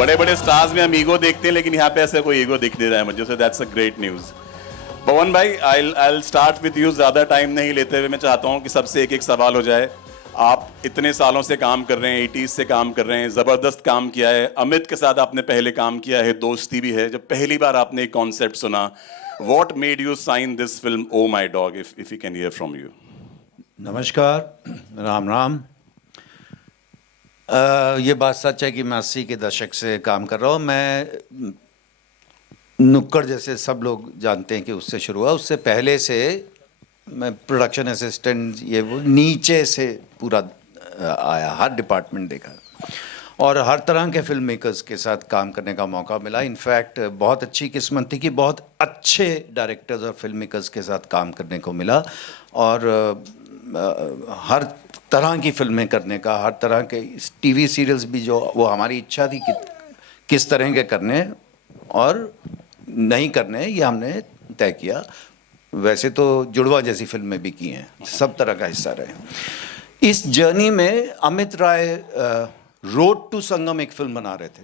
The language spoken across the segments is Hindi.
बड़े बड़े स्टार्स में हम ईगो देखते हैं, लेकिन यहाँ पे ऐसा कोई ईगो दिख नहीं रहा है मुझे, so that's a great news. Pavan भाई, आई स्टार्ट विद यू। ज्यादा टाइम नहीं लेते हुए मैं चाहता हूँ कि सबसे एक एक सवाल हो जाए। आप इतने सालों से काम कर रहे हैं, 80s से काम कर रहे हैं, जबरदस्त काम किया है। अमित के साथ आपने पहले काम किया है, दोस्ती भी है। जब पहली बार आपने एक कॉन्सेप्ट सुना, what made you sign this film oh my dog? If you can hear from you. नमस्कार, राम राम। ये बात सच है कि मैं 80 के दशक से काम कर रहा हूँ। मैं नुक्कड़ जैसे सब लोग जानते हैं कि उससे शुरू हुआ। उससे पहले से मैं प्रोडक्शन असिस्टेंट, ये वो नीचे से पूरा आया, हर डिपार्टमेंट देखा और हर तरह के फिल्म मेकर्स के साथ काम करने का मौका मिला। इनफैक्ट बहुत अच्छी किस्मत थी कि बहुत अच्छे डायरेक्टर्स और फिल्म मेकर्स के साथ काम करने को मिला और हर तरह की फिल्में करने का, हर तरह के टीवी सीरियल्स भी जो वो हमारी इच्छा थी कि किस तरह के करने और नहीं करने, ये हमने तय किया। वैसे तो जुड़वा जैसी फिल्में भी की हैं, सब तरह का हिस्सा रहे। इस जर्नी में अमित राय रोड टू संगम एक फिल्म बना रहे थे।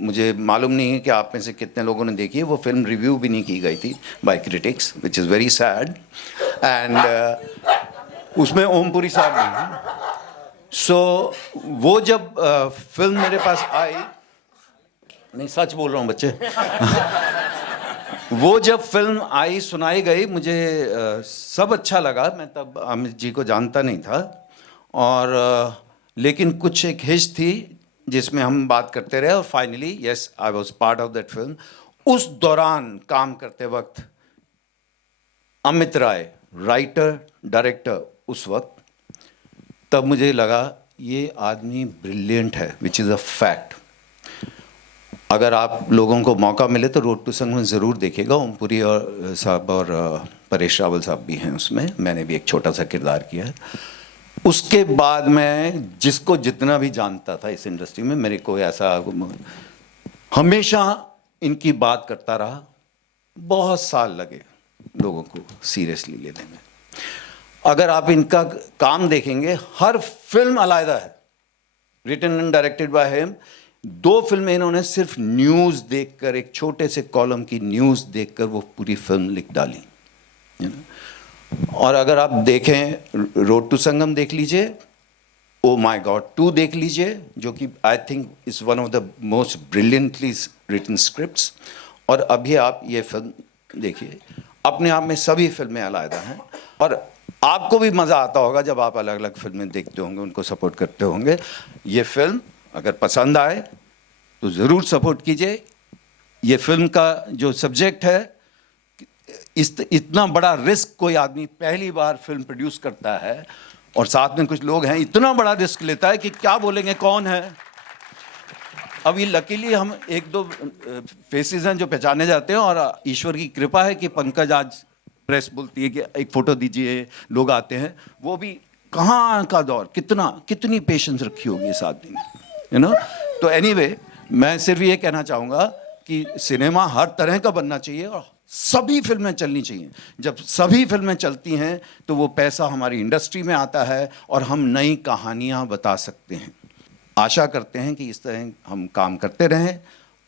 मुझे मालूम नहीं है कि आप में से कितने लोगों ने देखी है। वो फिल्म रिव्यू भी नहीं की गई थी by critics, which is very sad. And उसमें ओमपुरी साहब भी हैं। सो वो जब फिल्म मेरे पास आई, नहीं सच बोल रहा हूँ बच्चे, वो जब फिल्म आई, सुनाई गई, मुझे सब अच्छा लगा। मैं तब अमित जी को जानता नहीं था और लेकिन कुछ एक हिच थी जिसमें हम बात करते रहे और finally yes, I was part of that film. उस दौरान काम करते वक्त अमित राय राइटर डायरेक्टर उस वक्त, तब मुझे लगा ये आदमी ब्रिलियंट है, विच इज़ अ फैक्ट। अगर आप लोगों को मौका मिले तो रोड टू संगम ज़रूर देखिएगा। ओमपुरी और साहब और परेश रावल साहब भी हैं उसमें, मैंने भी एक छोटा सा किरदार किया है। उसके बाद मैं जिसको जितना भी जानता था इस इंडस्ट्री में, मेरे को ऐसा हमेशा इनकी बात करता रहा। बहुत साल लगे लोगों को सीरियसली लेने में। अगर आप इनका काम देखेंगे, हर फिल्म अलग है, written and directed by him. 2 फिल्में इन्होंने सिर्फ न्यूज़ देखकर, एक छोटे से कॉलम की न्यूज़ देखकर वो पूरी फिल्म लिख डाली। और अगर आप देखें, रोड टू संगम देख लीजिए, ओ माय गॉड 2 देख लीजिए, जो कि I think is one of the most brilliantly written scripts. और अभी आप ये फिल्म देखिए। अपने आप में सभी फिल्में अलग हैं और आपको भी मज़ा आता होगा जब आप अलग अलग फिल्में देखते होंगे, उनको सपोर्ट करते होंगे। ये फिल्म अगर पसंद आए तो ज़रूर सपोर्ट कीजिए। ये फिल्म का जो सब्जेक्ट है, इतना बड़ा रिस्क कोई आदमी पहली बार फिल्म प्रोड्यूस करता है और साथ में कुछ लोग हैं, इतना बड़ा रिस्क लेता है कि क्या बोलेंगे, कौन है। अभी लकीली हम 1-2 फेसेस हैं जो पहचाने जाते हैं और ईश्वर की कृपा है कि पंकज, आज प्रेस बोलती है कि एक फ़ोटो दीजिए, लोग आते हैं। वो भी कहाँ का दौर, कितनी पेशेंस रखी होगी इस आदमी ने, यू नो। तो एनीवे, मैं सिर्फ ये कहना चाहूँगा कि सिनेमा हर तरह का बनना चाहिए और सभी फिल्में चलनी चाहिए। जब सभी फिल्में चलती हैं तो वो पैसा हमारी इंडस्ट्री में आता है और हम नई कहानियाँ बता सकते हैं। आशा करते हैं कि इस तरह हम काम करते रहें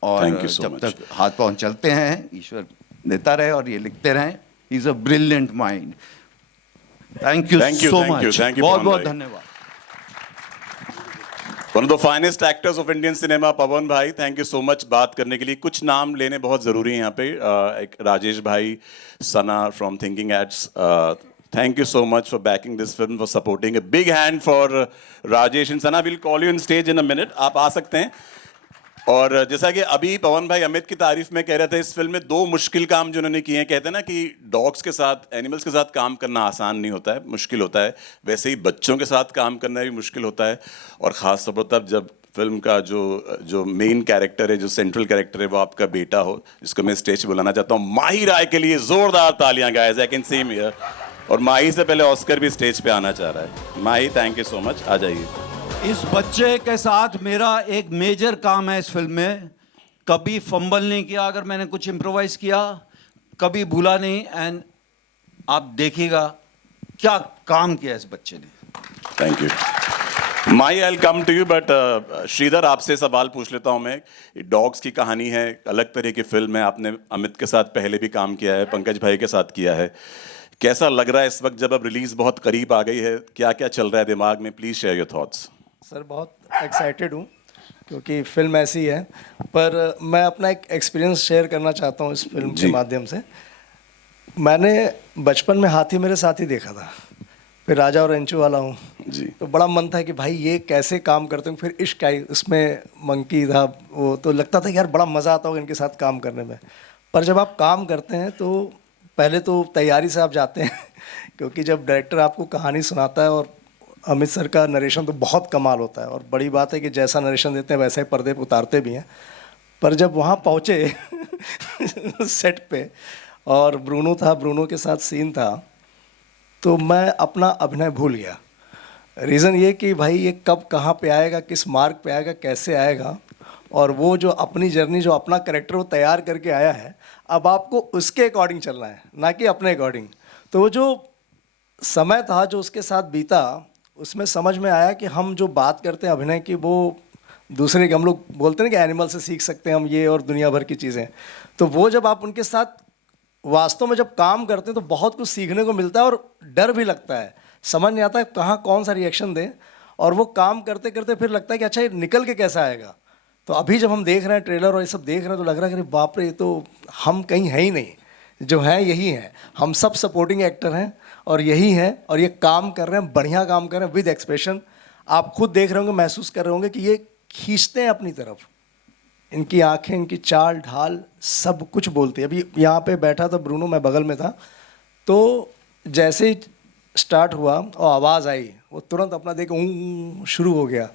और जब तक हाथ पांव चलते हैं, ईश्वर देता रहे और ये लिखते रहें। He is a brilliant mind. Thank you so much, बहुत बहुत धन्यवाद। One of the finest actors of Indian cinema, Pavan भाई, थैंक यू सो मच बात करने के लिए। कुछ नाम लेने बहुत ज़रूरी है यहाँ पे। एक राजेश भाई, Sana from thinking ads, thank you so much for backing this film, for supporting. A big hand for Rajesh and Sana. We'll call you on stage in a minute. आप आ सकते हैं। और जैसा कि अभी पवन भाई अमित की तारीफ में कह रहे थे, इस फिल्म में 2 मुश्किल काम जो उन्होंने किए हैं। कहते हैं ना कि डॉग्स के साथ, एनिमल्स के साथ काम करना आसान नहीं होता है, मुश्किल होता है। वैसे ही बच्चों के साथ काम करना भी मुश्किल होता है। और ख़ास तौर पर तब जब फिल्म का जो मेन कैरेक्टर है, जो सेंट्रल कैरेक्टर है, वो आपका बेटा हो, जिसको मैं स्टेज पर बुलाना चाहता हूँ। माही राय के लिए ज़ोरदार तालियां guys, I can see him here. और माही से पहले ऑस्कर भी स्टेज पे आना चाह रहा है। माही, थैंक यू सो मच, आ जाइए। इस बच्चे के साथ मेरा एक मेजर काम है इस फिल्म में। कभी फंबल नहीं किया अगर मैंने कुछ इम्प्रोवाइज किया, कभी भूला नहीं। एंड आप देखिएगा क्या काम किया इस बच्चे ने। Thank you. My I come to you but Shridhar आपसे सवाल पूछ लेता हूं मैं। डॉग्स की कहानी है, अलग तरह की फिल्म है, आपने अमित के साथ पहले भी काम किया है, पंकज भाई के साथ किया है। कैसा लग रहा है इस वक्त जब अब रिलीज बहुत करीब आ गई है? क्या क्या चल रहा है दिमाग में? Please share your thoughts. Sir बहुत एक्साइटेड हूँ क्योंकि फिल्म ऐसी है, पर मैं अपना एक एक्सपीरियंस शेयर करना चाहता हूँ इस फिल्म जी। के माध्यम से। मैंने बचपन में हाथी मेरे साथ ही देखा था, फिर राजा और रंचू वाला हूँ, जी। तो बड़ा मन था कि भाई ये कैसे काम करते हैं। फिर इश्क आई, उसमें मंकी था वो, तो लगता था कि यार बड़ा मज़ा आता होगा इनके साथ काम करने में। पर जब आप काम करते हैं तो पहले तो तैयारी से आप जाते हैं क्योंकि जब डायरेक्टर आपको कहानी सुनाता है, और अमित सर का नरेशन तो बहुत कमाल होता है, और बड़ी बात है कि जैसा नरेशन देते हैं वैसा ही पर्दे पे उतारते भी हैं। पर जब वहाँ पहुँचे सेट पे और ब्रूनो था, ब्रूनो के साथ सीन था, तो मैं अपना अभिनय भूल गया। रीज़न ये कि भाई ये कब कहाँ पे आएगा, किस मार्ग पे आएगा, कैसे आएगा, और वो जो अपनी जर्नी, जो अपना कैरेक्टर वो तैयार करके आया है, अब आपको उसके अकॉर्डिंग चलना है, ना कि अपने अकॉर्डिंग। तो वो जो समय था जो उसके साथ बीता, उसमें समझ में आया कि हम जो बात करते हैं अभिनय की, वो दूसरे के, हम लोग बोलते हैं कि एनिमल से सीख सकते हैं हम ये और दुनिया भर की चीज़ें। तो वो जब आप उनके साथ वास्तव में जब काम करते हैं तो बहुत कुछ सीखने को मिलता है, और डर भी लगता है, समझ नहीं आता है कहाँ कौन सा रिएक्शन दें, और वो काम करते करते फिर लगता है कि अच्छा ये निकल के कैसा आएगा। तो अभी जब हम देख रहे हैं ट्रेलर और ये सब देख रहे हैं तो लग रहा है कि अरे बाप रे, ये तो हम कहीं है ही नहीं, जो है यही है, हम सब सपोर्टिंग एक्टर हैं और यही हैं, और ये काम कर रहे हैं, बढ़िया काम कर रहे हैं विद एक्सप्रेशन। आप खुद देख रहे होंगे, महसूस कर रहे होंगे कि ये खींचते हैं अपनी तरफ, इनकी आंखें, इनकी चाल ढाल सब कुछ बोलती है। अभी यहाँ पे बैठा था ब्रूनो, मैं बगल में था, तो जैसे ही स्टार्ट हुआ और आवाज़ आई, वो तुरंत अपना देख शुरू हो गया,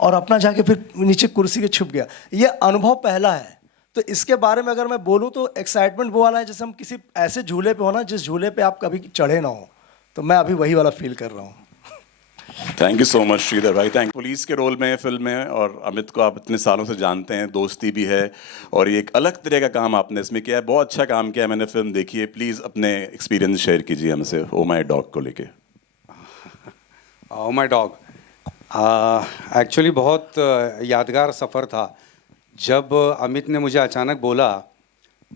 और अपना जाके फिर नीचे कुर्सी के छुप गया। ये अनुभव पहला है। तो इसके बारे में अगर मैं बोलूँ तो एक्साइटमेंट वो वाला है जैसे हम किसी ऐसे झूले पे हो ना, जिस झूले पे आप कभी चढ़े ना हो, तो मैं अभी वही वाला फील कर रहा हूँ। Thank you so much Shridhar भाई, थैंक। पुलिस के रोल में फिल्म में, और अमित को आप इतने सालों से जानते हैं, दोस्ती भी है, और ये एक अलग तरह का काम आपने इसमें किया है, बहुत अच्छा काम किया है, मैंने फिल्म देखी है। प्लीज़ अपने एक्सपीरियंस शेयर कीजिए हमसे ओ माय डॉग को लेके। ओ माय डॉग एक्चुअली बहुत यादगार सफ़र था। जब अमित ने मुझे अचानक बोला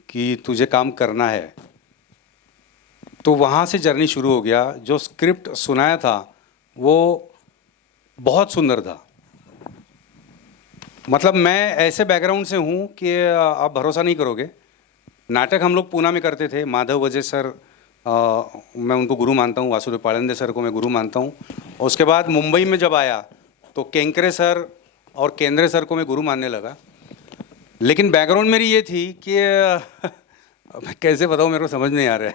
कि तुझे काम करना है, तो वहाँ से जर्नी शुरू हो गया। जो स्क्रिप्ट सुनाया था वो बहुत सुंदर था। मतलब मैं ऐसे बैकग्राउंड से हूँ कि आप भरोसा नहीं करोगे। नाटक हम लोग पूना में करते थे, माधव वजे सर, मैं उनको गुरु मानता हूँ, वासुदेव पाळंदे सर को मैं गुरु मानता हूँ। और उसके बाद मुंबई में जब आया तो केंकरे सर और केंद्रे सर को मैं गुरु मानने लगा। लेकिन बैकग्राउंड मेरी ये थी कि कैसे बताऊँ, मेरे को समझ नहीं आ रहा है।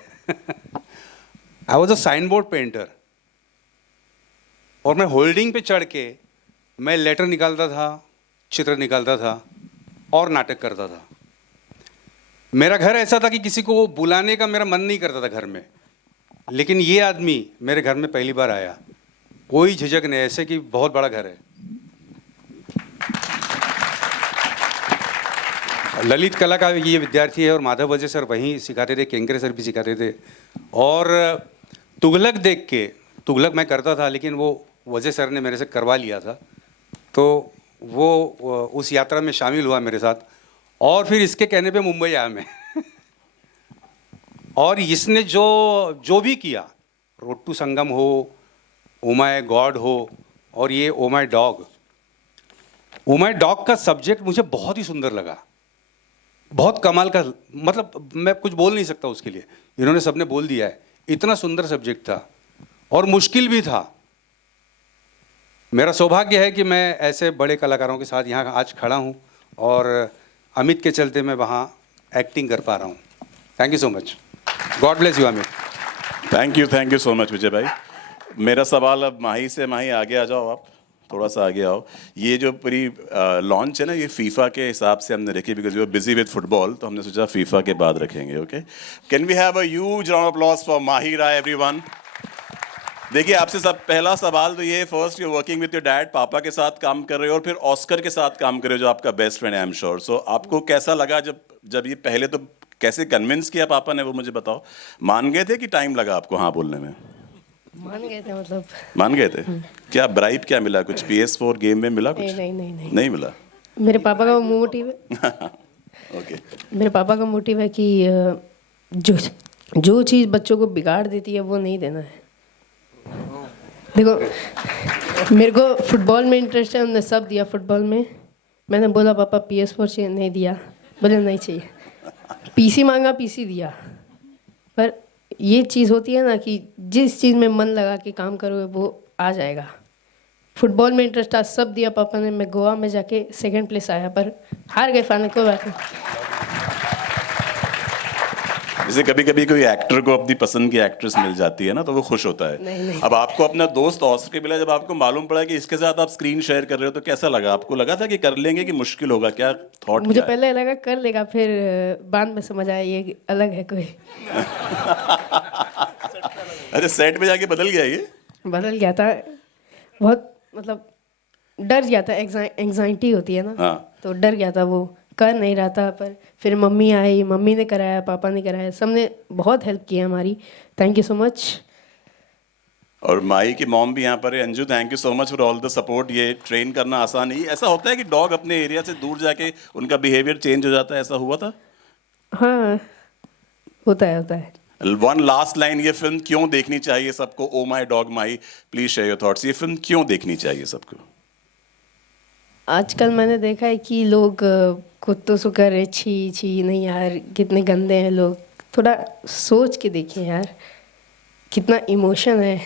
I was a sign board painter, और मैं होल्डिंग पे चढ़ के मैं लेटर निकालता था, चित्र निकालता था और नाटक करता था। मेरा घर ऐसा था कि किसी को बुलाने का मेरा मन नहीं करता था घर में, लेकिन ये आदमी मेरे घर में पहली बार आया, कोई झिझक नहीं, ऐसे कि बहुत बड़ा घर है। ललित कला का ये विद्यार्थी है, और माधव वजे सर वहीं सिखाते थे, केंकरे सर भी सिखाते थे। और तुगलक देख के, तुगलक मैं करता था लेकिन वो वजे सर ने मेरे से करवा लिया था, तो वो उस यात्रा में शामिल हुआ मेरे साथ, और फिर इसके कहने पे मुंबई आया मैं। और इसने जो भी किया, रोड टू संगम हो, ओ माय गॉड हो, और ये oh my dog, oh my dog का सब्जेक्ट मुझे बहुत ही सुंदर लगा, बहुत कमाल का। मतलब मैं कुछ बोल नहीं सकता उसके लिए, इन्होंने सबने बोल दिया है। इतना सुंदर सब्जेक्ट था और मुश्किल भी था। मेरा सौभाग्य है कि मैं ऐसे बड़े कलाकारों के साथ यहाँ आज खड़ा हूँ, और अमित के चलते मैं वहाँ एक्टिंग कर पा रहा हूँ। Thank you so much, God bless you Amit. Thank you so much Vijay भाई। मेरा सवाल अब माही से। माही आगे आ जाओ, आप थोड़ा सा आगे आओ। ये जो पूरी लॉन्च है ना, ये फीफा के हिसाब से हमने रखी, because you are busy with football, तो हमने सोचा फीफा के बाद रखेंगे। Okay, can we have a huge round of applause for Mahi Rai everyone. देखिए, आपसे सब पहला सवाल तो ये, first you working with your dad, पापा के साथ काम कर रहे हो, और फिर ऑस्कर के साथ काम कर रहे हो जो आपका बेस्ट फ्रेंड है, आई एम श्योर। सो आपको कैसा लगा जब ये, पहले तो कैसे कन्विंस किया पापा ने, वो मुझे बताओ। मान गए थे कि टाइम लगा आपको हाँ बोलने में? मान गए थे मतलब। मान गए थे? क्या ब्राइब क्या मिला? कुछ PS4 गेम में मिला कुछ? नहीं नहीं नहीं नहीं। नहीं मिला? मेरे पापा का मोटिव है, ओके। मेरे पापा का मोटिव है कि जो जो चीज़ बच्चों को बिगाड़ देती है वो नहीं देना है। देखो मेरे को फुटबॉल में इंटरेस्ट है, उन्होंने सब दिया फुटबॉल में। मैंने बोला पापा PS4 चाहिए, नहीं दिया। बोले नहीं चाहिए। PC मांगा, PC दिया। पर ये चीज़ होती है ना कि जिस चीज़ में मन लगा के काम करोगे वो आ जाएगा। फुटबॉल में इंटरेस्ट था, सब दिया पापा ने। मैं गोवा में जाके 2nd प्लेस आया, पर हार गए फाइनल, कोई बात नहीं। जैसे कभी कभी कोई एक्टर को अपनी पसंद की एक्ट्रेस मिल जाती है ना, तो वो खुश होता है। नहीं, नहीं। अब आपको अपना दोस्त ऑस्कर मिला, जब आपको मालूम पड़ा कि इसके साथ आप स्क्रीन शेयर कर रहे हो, तो कैसा लगा आपको? लगा था कि कर लेंगे कि मुश्किल होगा? क्या थॉट? मुझे पहले लगा कर लेगा, फिर बाद में समझ आया ये अलग है कोई। अच्छा, सेट पे जाके बदल गया ये? बदल गया था बहुत, मतलब डर गया था। एंग्जाइटी होती है ना, हाँ। तो डर गया था, वो कर नहीं रहा था। पर फिर मम्मी आई, मम्मी ने कराया, पापा ने कराया, सबने बहुत हेल्प की है हमारी। Thank you so much. और माई की मॉम भी यहाँ पर है, Anju. Thank you so much for all the support. ये ट्रेन करना आसान नहीं। ऐसा होता है कि डॉग अपने एरिया से दूर जाके उनका बिहेवियर चेंज हो जाता है, ऐसा हुआ था? हाँ, होता है होता है। वन लास्ट लाइन, ये फिल्म क्यों देखनी चाहिए सबको? Oh my dog my, please share your thoughts. ये फिल्म क्यों देखनी चाहिए सबको? आजकल मैंने देखा है कि लोग कुत्तों से कर रहे, छी छी नहीं यार, कितने गंदे हैं लोग। थोड़ा सोच के देखिए यार, कितना इमोशन है।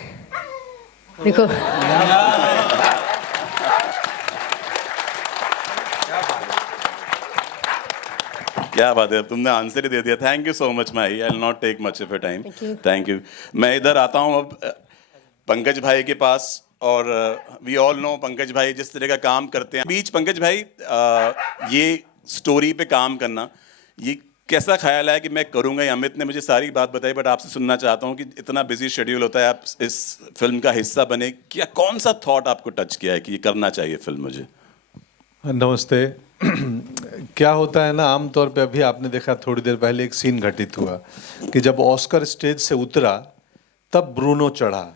देखो क्या बात है, तुमने आंसर ही दे दिया। Thank you so much Mahi. I will not take much of your time. Thank you. Thank you. मैं इधर आता हूँ अब पंकज भाई के पास। और वी ऑल नो पंकज भाई जिस तरह का काम करते हैं। बीच पंकज भाई, ये स्टोरी पे काम करना, ये कैसा ख्याल है कि मैं करूँगा? अमित ने मुझे सारी बात बताई, बट आपसे सुनना चाहता हूँ कि इतना बिजी शेड्यूल होता है, आप इस फिल्म का हिस्सा बने, क्या कौन सा थॉट आपको टच किया है कि ये करना चाहिए फिल्म मुझे? नमस्ते। क्या होता है ना, आमतौर पे अभी आपने देखा थोड़ी देर पहले एक सीन घटित हुआ कि जब ऑस्कर स्टेज से उतरा तब ब्रूनो चढ़ा,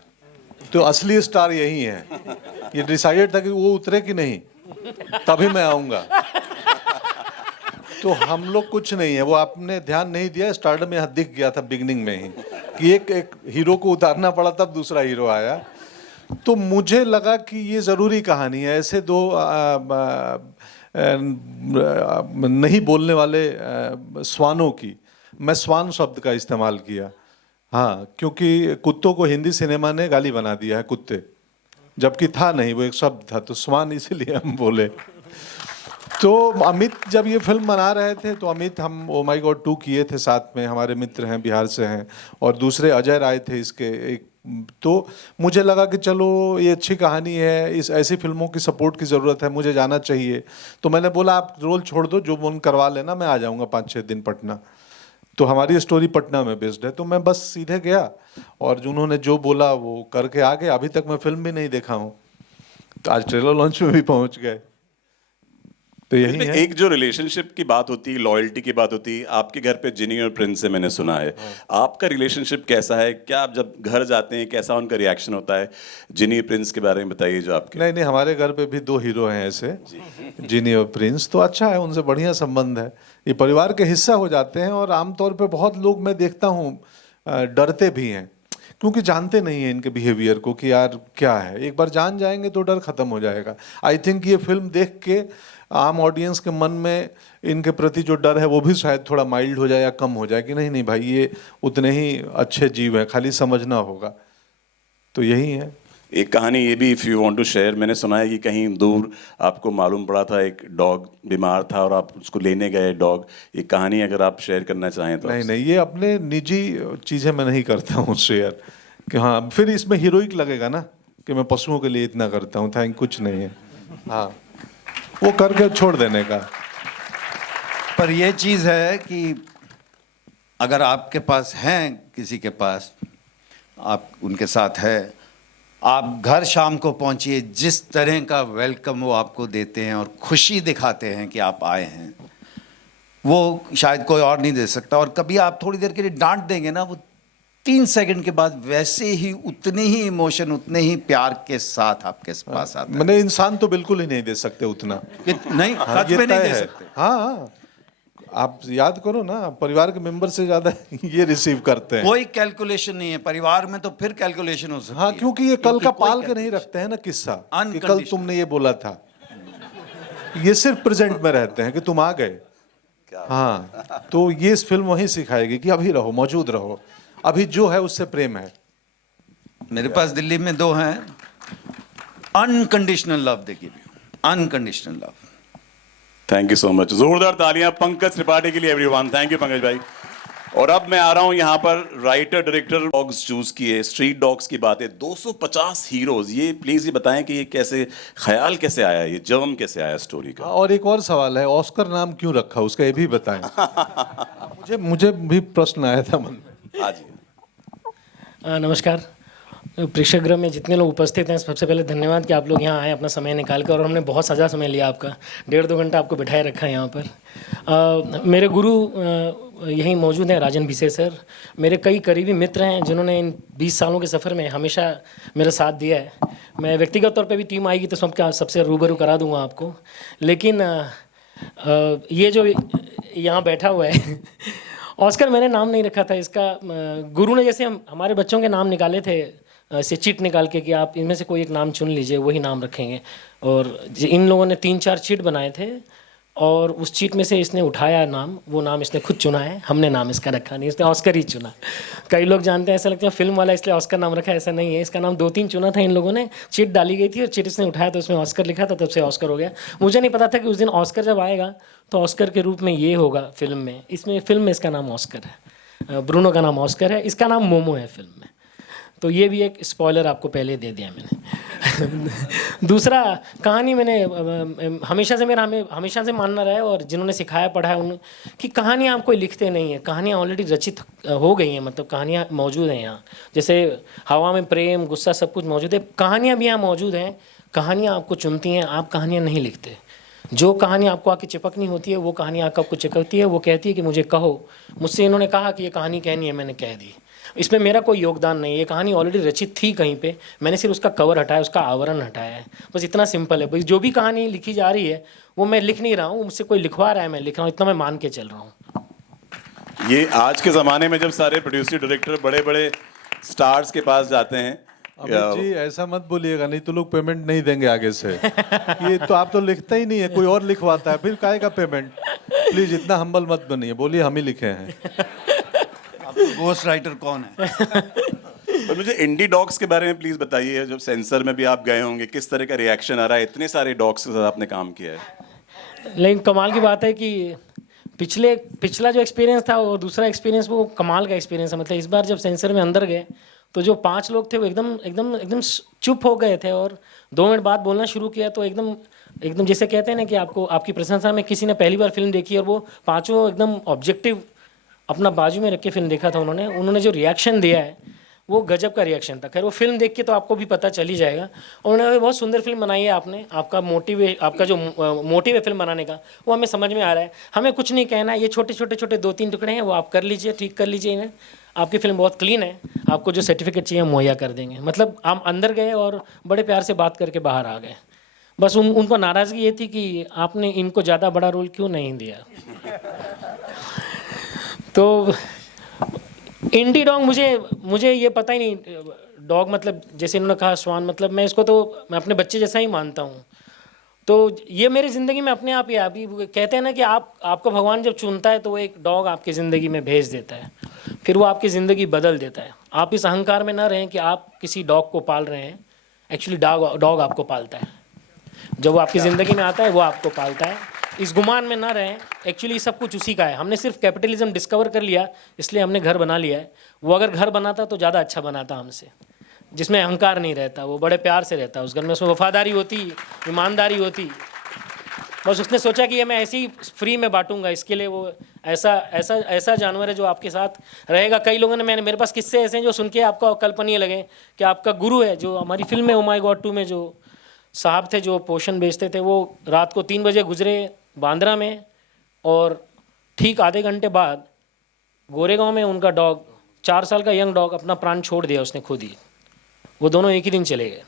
तो असली स्टार यही है। ये डिसाइडेड था कि वो उतरे कि नहीं, तभी मैं आऊँगा। तो हम लोग कुछ नहीं है, वो आपने ध्यान नहीं दिया, स्टार्डम में यहाँ दिख गया था बिगनिंग में ही कि एक हीरो को उतारना पड़ा, तब दूसरा हीरो आया। तो मुझे लगा कि ये ज़रूरी कहानी है। ऐसे दो नहीं बोलने वाले स्वानों की, मैं स्वान शब्द का इस्तेमाल किया। हाँ, क्योंकि कुत्तों को हिंदी सिनेमा ने गाली बना दिया है कुत्ते, जबकि था नहीं, वो एक शब्द था, तो स्वान इसीलिए हम बोले। तो अमित जब ये फिल्म बना रहे थे, तो अमित, हम ओ माई गॉड 2 किए थे साथ में, हमारे मित्र हैं, बिहार से हैं, और दूसरे अजय राय थे इसके एक। तो मुझे लगा कि चलो ये अच्छी कहानी है, इस ऐसी फिल्मों की सपोर्ट की ज़रूरत है, मुझे जाना चाहिए। तो मैंने बोला आप रोल छोड़ दो, जो मन करवा लेना, मैं आ जाऊँगा 5-6 दिन पटना। तो हमारी स्टोरी पटना में बेस्ड है, तो मैं बस सीधे गया और उन्होंने जो बोला वो करके आ गए। अभी तक मैं फिल्म भी नहीं देखा हूँ, तो आज ट्रेलर लॉन्च में भी पहुँच गए। तो यही है। एक जो रिलेशनशिप की बात होती है, लॉयल्टी की बात होती है, आपके घर पे जिनी और प्रिंस से मैंने सुना है, आपका रिलेशनशिप कैसा है? क्या आप जब घर जाते हैं कैसा उनका रिएक्शन होता है? जिनी प्रिंस के बारे में बताइए जो आपके। नहीं, हमारे घर पे भी 2 हीरो हैं ऐसे, जिनी और प्रिंस। तो अच्छा है, उनसे बढ़िया संबंध है, ये परिवार के हिस्सा हो जाते हैं। और आमतौर पे बहुत लोग मैं देखता हूँ डरते भी हैं, क्योंकि जानते नहीं हैं इनके बिहेवियर को कि यार क्या है। एक बार जान जाएंगे तो डर खत्म हो जाएगा। आई थिंक ये फिल्म देख के आम ऑडियंस के मन में इनके प्रति जो डर है वो भी शायद थोड़ा माइल्ड हो जाए या कम हो जाए कि नहीं भाई ये उतने ही अच्छे जीव हैं, खाली समझना होगा। तो यही है। एक कहानी ये भी, if you want to share, मैंने सुना है कि कहीं दूर आपको मालूम पड़ा था एक डॉग बीमार था और आप उसको लेने गए डॉग। ये कहानी अगर आप शेयर करना चाहें तो। नहीं, ये अपने निजी चीज़ें मैं नहीं करता हूँ शेयर, कि हाँ फिर इसमें हीरोइक लगेगा ना कि मैं पशुओं के लिए इतना करता हूँ। थैंक, कुछ नहीं है। हाँ, वो करके छोड़ देने का। पर ये चीज़ है कि अगर आपके पास हैं, किसी के पास आप उनके साथ है, आप घर शाम को पहुंचिए, जिस तरह का वेलकम वो आपको देते हैं और खुशी दिखाते हैं कि आप आए हैं, वो शायद कोई और नहीं दे सकता। और कभी आप थोड़ी देर के लिए डांट देंगे ना, वो 3 सेकंड के बाद वैसे ही उतने ही इमोशन, उतने ही प्यार के साथ आपके पास आता है। मैंने इंसान तो बिल्कुल ही नहीं दे सकते उतना। नहीं, हाँ, सच ये में नहीं तय दे है। सकते। हाँ हाँ, आप याद करो ना, परिवार के मेंबर से ज्यादा ये रिसीव करते हैं। कोई कैलकुलेशन नहीं है परिवार में, तो फिर कैलकुलेशन हो सकती हाँ, है। क्योंकि ये कल का कोई पाल के नहीं calculation- रखते हैं ना किस्सा कि कल Unconditional। तुमने ये बोला था। ये सिर्फ प्रेजेंट में रहते हैं कि तुम आ गए। हाँ, तो ये इस फिल्म वही सिखाएगी कि अभी रहो, मौजूद रहो, अभी जो है उससे प्रेम है। मेरे पास दिल्ली में 2 हैं। Unconditional love they give you, unconditional love. Thank you so much, जोरदार तालियां पंकज त्रिपाठी के लिए एवरीवन। थैंक यू पंकज भाई। और अब मैं आ रहा हूं यहां पर राइटर डायरेक्टर डॉग्स चूज किए, स्ट्रीट डॉग्स की बात है, 250 हीरोज, ये प्लीज ये बताएं कि ये कैसे ख्याल कैसे आया, ये जर्म कैसे आया स्टोरी का। और एक और सवाल है, ऑस्कर नाम क्यों रखा उसका, ये भी बताएं। मुझे भी प्रश्न आया था मन में। हाँ जी। नमस्कार प्रेक्षकगृह में जितने लोग उपस्थित हैं, सबसे पहले धन्यवाद कि आप लोग यहाँ आए अपना समय निकाल कर, और हमने बहुत साझा समय लिया आपका, 1.5-2 घंटा आपको बिठाए रखा है यहाँ पर। मेरे गुरु यहीं मौजूद हैं, राजन भिसे सर। मेरे कई करीबी मित्र हैं जिन्होंने इन 20 सालों के सफ़र में हमेशा मेरा साथ दिया है। मैं व्यक्तिगत तौर पे भी टीम आएगी तो सबसे रूबरू करा दूंगा आपको, लेकिन ये जो यहाँ बैठा हुआ है ऑस्कर मैंने नाम नहीं रखा था इसका। गुरु ने जैसे हमारे बच्चों के नाम निकाले थे, से चिट निकाल के कि आप इनमें से कोई एक नाम चुन लीजिए, वही नाम रखेंगे। और इन लोगों ने 3-4 चिट बनाए थे और उस चिट में से इसने उठाया नाम, वो नाम इसने खुद चुना है, हमने नाम इसका रखा नहीं, इसने ऑस्कर ही चुना। कई लोग जानते हैं, ऐसा लगता है फिल्म वाला इसलिए ऑस्कर नाम रखा है, ऐसा नहीं है। इसका नाम 2-3 चुना था इन लोगों ने, चिट डाली गई थी और चिट इसने उठाया तो उसमें ऑस्कर लिखा था, तब से ऑस्कर हो गया। मुझे नहीं पता था कि उस दिन ऑस्कर जब आएगा तो ऑस्कर के रूप में ये होगा फिल्म में। फिल्म में इसका नाम ऑस्कर है, ब्रूनो का नाम ऑस्कर है, इसका नाम मोमो है फिल्म में। तो ये भी एक स्पॉइलर आपको पहले दे दिया मैंने। दूसरा, कहानी मैंने हमेशा से मानना रहा है, और जिन्होंने सिखाया पढ़ाया उन कि कहानियाँ आप कोई लिखते नहीं है, कहानियाँ ऑलरेडी रचित हो गई हैं, मतलब कहानियाँ मौजूद हैं यहाँ। जैसे हवा में प्रेम, गुस्सा सब कुछ मौजूद है, कहानियाँ भी यहाँ मौजूद हैं। कहानियाँ आपको चुनती हैं, आप कहानियाँ नहीं लिखते। जो कहानी आपको आके चिपकनी होती है वो कहानी आकर आपको चिपकती है, वो कहती है कि मुझे कहो। मुझसे इन्होंने कहा कि ये कहानी कहनी है, मैंने कह दी। इसमें मेरा कोई योगदान नहीं है, ये कहानी ऑलरेडी रचित थी कहीं पे, मैंने सिर्फ उसका कवर हटाया, उसका आवरण हटाया है, बस इतना सिंपल है। बस जो भी कहानी लिखी जा रही है वो मैं लिख नहीं रहा हूँ, मुझसे कोई लिखवा रहा है, मैं लिख रहा हूँ, इतना मैं मान के चल रहा हूँ। ये आज के ज़माने में जब सारे प्रोड्यूसर डायरेक्टर बड़े बड़े स्टार्स के पास जाते हैं, अमित जी ऐसा मत बोलिएगा, नहीं तो लोग पेमेंट नहीं देंगे आगे से। ये तो आप तो लिखता ही नहीं है, कोई और लिखवाता है, फिर काहे का पेमेंट। प्लीज इतना हम्बल मत बनिए, बोलिए हम ही लिखे हैं। घोस्ट राइटर कौन है? और मुझे इंडी डॉग्स के बारे में प्लीज बताइए, जब सेंसर में भी आप गए होंगे, किस तरह का रिएक्शन आ रहा है? इतने सारे डॉग्स के साथ आपने काम किया है। लेकिन कमाल की बात है कि पिछला जो एक्सपीरियंस था और दूसरा एक्सपीरियंस वो कमाल का एक्सपीरियंस है। मतलब इस बार जब सेंसर में अंदर गए तो जो 5 लोग थे वो एकदम चुप हो गए थे, और 2 मिनट बाद बोलना शुरू किया तो एकदम जैसे कहते हैं ना कि आपको आपकी प्रशंसा में किसी ने पहली बार फिल्म देखी और वो 5 एकदम ऑब्जेक्टिव अपना बाजू में रख के फिल्म देखा था उन्होंने जो रिएक्शन दिया है वो गजब का रिएक्शन था। खैर वो फिल्म देख के तो आपको भी पता चल ही जाएगा। उन्होंने बहुत सुंदर फिल्म बनाई है आपने, आपका जो मोटिव है फिल्म बनाने का वो हमें समझ में आ रहा है। हमें कुछ नहीं कहना है, ये छोटे 2-3 टुकड़े हैं, वो आप कर लीजिए, ठीक कर लीजिए इन्हें। आपकी फिल्म बहुत क्लीन है, आपको जो सर्टिफिकेट चाहिए मुहैया कर देंगे। मतलब हम अंदर गए और बड़े प्यार से बात करके बाहर आ गए। बस उनको नाराज़गी ये थी कि आपने इनको ज़्यादा बड़ा रोल क्यों नहीं दिया। तो इंडी डॉग मुझे ये पता ही नहीं, डॉग मतलब जैसे इन्होंने कहा स्वान, मतलब मैं मैं अपने बच्चे जैसा ही मानता हूँ। तो ये मेरी ज़िंदगी में अपने आप ही अभी कहते हैं ना कि आपको भगवान जब चुनता है तो वो एक डॉग आपकी ज़िंदगी में भेज देता है, फिर वो आपकी ज़िंदगी बदल देता है। आप इस अहंकार में ना रहें कि आप किसी डॉग को पाल रहे हैं, एक्चुअली डॉग आपको पालता है। जब वो आपकी ज़िंदगी में आता है वो आपको पालता है। इस गुमान में ना रहें, एक्चुअली सब कुछ उसी का है। हमने सिर्फ कैपिटलिज्म डिस्कवर कर लिया इसलिए हमने घर बना लिया है। वो अगर घर बनाता तो ज़्यादा अच्छा बनाता हमसे, जिसमें अहंकार नहीं रहता, वो बड़े प्यार से रहता उस घर में, उसमें वफादारी होती, ईमानदारी होती। बस उसने सोचा कि ये मैं ऐसे ही फ्री में बांटूंगा, इसके लिए वो ऐसा जानवर है जो आपके साथ रहेगा। कई लोगों ने मेरे पास किस्से ऐसे हैं जो सुन के आपको कल्पनीय लगे कि आपका गुरु है, जो हमारी फिल्म में ओ माय गॉड 2 में जो साहब थे जो पोषण बेचते थे, वो रात को 3 बजे गुजरे बांद्रा में, और ठीक आधे घंटे बाद गोरेगांव में उनका डॉग 4 साल का यंग डॉग अपना प्राण छोड़ दिया उसने खुद ही। वो दोनों एक ही दिन चले गए।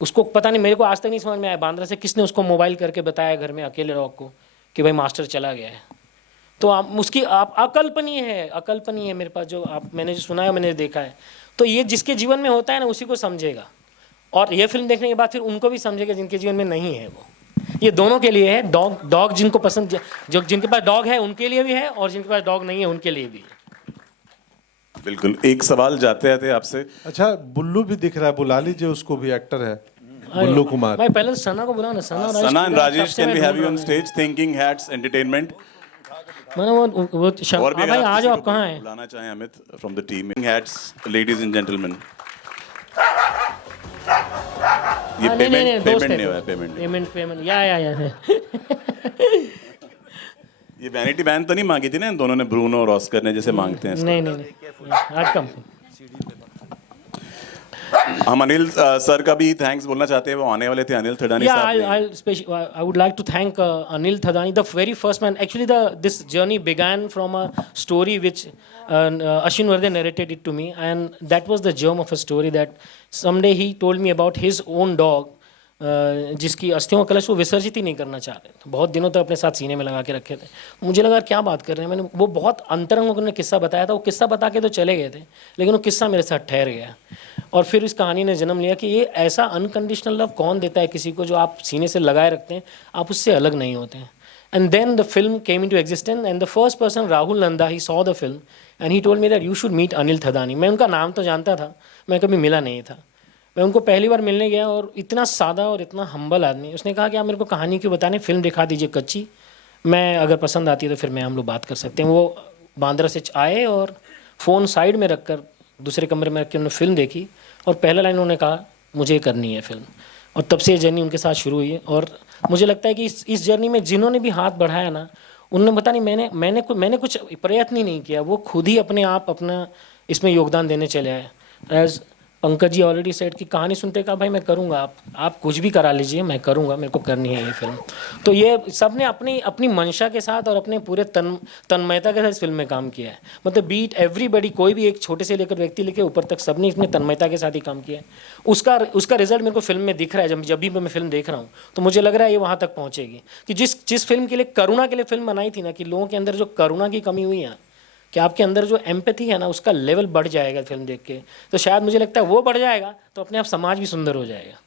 उसको पता नहीं, मेरे को आज तक नहीं समझ में आया बांद्रा से किसने उसको मोबाइल करके बताया घर में अकेले डॉग को कि भाई मास्टर चला गया है। तो आप उसकी आप अकल्पनीय है मेरे पास जो मैंने जो सुना है, मैंने देखा है। तो ये जिसके जीवन में होता है ना उसी को समझेगा, और ये फिल्म देखने के बाद फिर उनको भी समझेगा जिनके जीवन में नहीं है वो। ये दोनों के लिए है। डॉग जिनको पसंद, जो जिनके पास डॉग है उनके लिए भी है, और जिनके पास डॉग नहीं है उनके लिए भी है। बिल्कुल। एक सवाल जाते आते आपसे, अच्छा, बुल्लू भी दिख रहा है, बुला लीजिए उसको भी, एक्टर है बुल्लू कुमार। भाई पहले सना को बुलाओ ना। Sana and Rajesh, can we have you on stage? Thinking hats entertainment. मैंने वो और भी भाई अगर आ किसी जाओ, को आप कहाँ हैं? बुलाना चाहें Amit from the team hats, ladies and gentleman. ये पेमेंट नहीं हुआ है, पेमेंट या ये वैनिटी बैन तो नहीं मांगी थी ना इन दोनों ने, ब्रूनो और ऑस्कर ने जैसे मांगते हैं? नहीं आज कम। हम अनिल सर का भी थैंक्स बोलना चाहते हैं, वो आने वाले थे, अनिल थदानी साहब ने। I would like to thank Anil Thadani, the very first man. Actually, this journey began from a story which Ashwin Vardhan narrated it to me, and that was the germ of a story that someday he told me about his own dog, जिसकी अस्थियों का कलश वो विसर्जित ही नहीं करना चाह रहे थे। बहुत दिनों तक अपने साथ सीने में लगा के रखे थे। मुझे लगा क्या बात कर रहे हैं। मैंने वो बहुत अंतरंग उन्होंने किस्सा बताया था। वो किस्सा बता के तो चले गए थे, लेकिन वो किस्सा मेरे साथ ठहर गया, और फिर इस कहानी ने जन्म लिया कि ये ऐसा अनकंडीशनल लव कौन देता है किसी को, जो आप सीने से लगाए रखते हैं, आप उससे अलग नहीं होते हैं। And then the film came into existence, and the first person Rahul Nanda, he saw the film and he told me that you should meet Anil Thadani. मैं उनका नाम तो जानता था, मैं कभी मिला नहीं था। मैं उनको पहली बार मिलने गया, और इतना सादा और इतना हम्बल आदमी। उसने कहा कि आप मेरे को कहानी क्यों बताने, फिल्म दिखा दीजिए कच्ची, मैं अगर पसंद आती है तो फिर हम लोग बात कर सकते हैं। वो बांद्रा से आए और फ़ोन साइड में रखकर दूसरे कमरे में रख के उन्होंने फिल्म देखी, और पहला लाइन उन्होंने कहा मुझे करनी है फिल्म। और तब से ये जर्नी उनके साथ शुरू हुई है। और मुझे लगता है कि इस जर्नी में जिन्होंने भी हाथ बढ़ाया ना, उन्होंने पता नहीं, मैंने कुछ प्रयत्न ही नहीं किया, वो खुद ही अपने आप अपना इसमें योगदान देने चले आए। As Pankaj ji already set की कहानी सुनते कहा भाई मैं करूँगा, आप कुछ भी करा लीजिए, मैं करूँगा, मेरे को करनी है ये फिल्म। तो ये सब ने अपनी मंशा के साथ और अपने पूरे तन्मयता के साथ इस फिल्म में काम किया है। मतलब बीट एवरीबडी, कोई भी एक छोटे से लेकर व्यक्ति लेकर ऊपर तक सबने इसमें तन्मयता के साथ ही काम किया है। उसका रिजल्ट मेरे को फिल्म में दिख रहा है। जब भी मैं फिल्म देख रहा हूँ तो मुझे लग रहा है ये वहाँ तक पहुँचेगी कि जिस फिल्म के लिए, करुणा के लिए फिल्म बनाई थी ना, कि लोगों के अंदर जो करुणा की कमी हुई है, कि आपके अंदर जो एम्पैथी है ना, उसका लेवल बढ़ जाएगा फिल्म देख के। तो शायद मुझे लगता है वो बढ़ जाएगा तो अपने आप समाज भी सुंदर हो जाएगा।